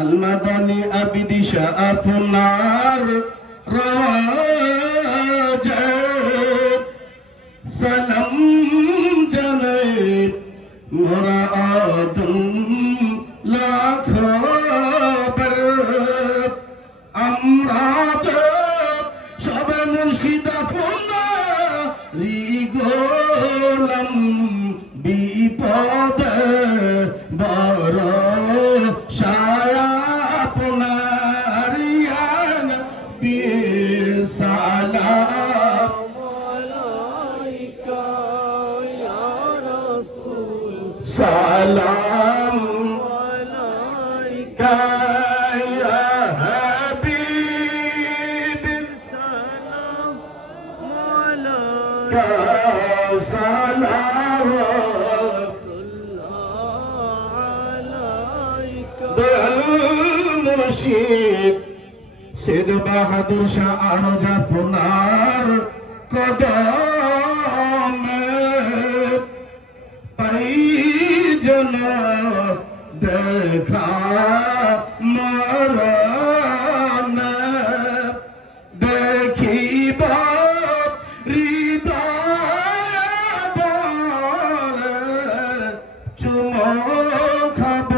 আলমাদানি আবিদিশা আপনার রাজা সালাম জানাই মোরা আদম লাখ বার আমরা সবে মুর্শিদ আপনার গোলাম বিপদ বড় সায়া আপনার সালাম আলাইকা ইয়া রাসূল সালাম আলাইকা ইয়া হাবিব সালাম আলাইকা সালাম মুর্শিদ সিদ বাহাদুর শাহ আরজ আপনার কদমে পাইজন দেখা মরণ দেখিব হৃদয় চুমো খাব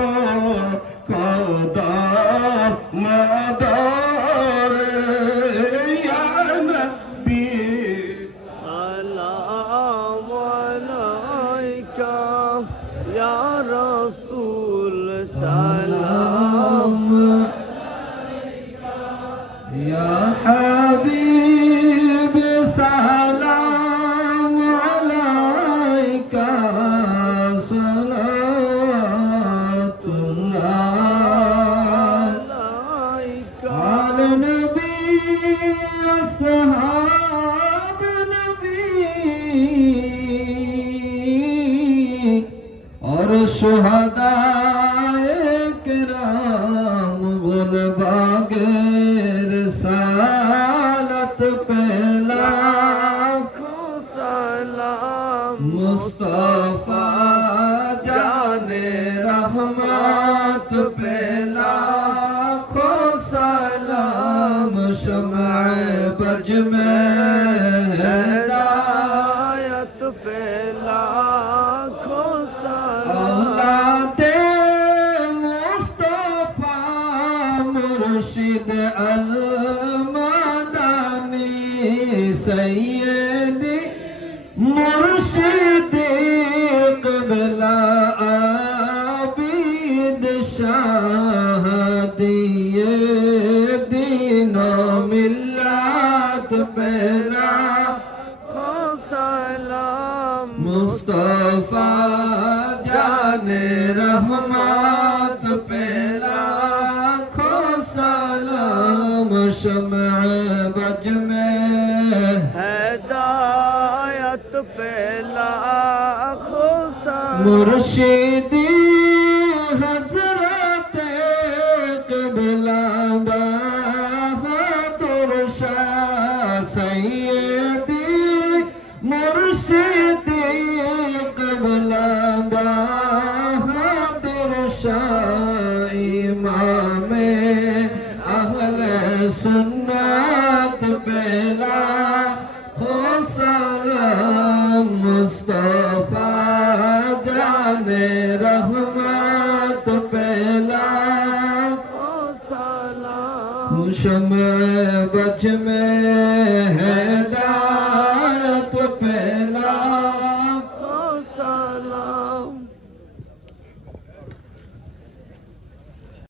কদম মদর ইয়া নবী সালাম আলাইকা ইয়া রাসূল সালাম আলাইকা ইয়া হাবিব সালাম আলাইকা असहाब नबी और शुहदाए किराम गुलबागेर सालत पे लाखों सलाम मुस्तफा जाने रहमत पे लाखों सलाम शम्अ बज में हिदायत पे लाखों सलाम औलादे मुस्तफा मुर्शिद अलमदानी सैयदी मुर्शिद क़िबला आबिद शाह दिए दीनो मिल्लत पे लाखों सलाम मुस्तफा जाने रहमत पे लाखों सलाम शम्अ बज में हिदायत पे लाखों सलाम मुर्शिदी हज़रत क़िबला बहादुर शाह सैयदी मुर्शिदी क़िबला बहादुर शाह इमामे अहले सुन्नत पे लाखों सलाम मुस्तफा जाने रहमत पे लाखों सलाम शम्अ बज में हिदायत पे लाखों सलाम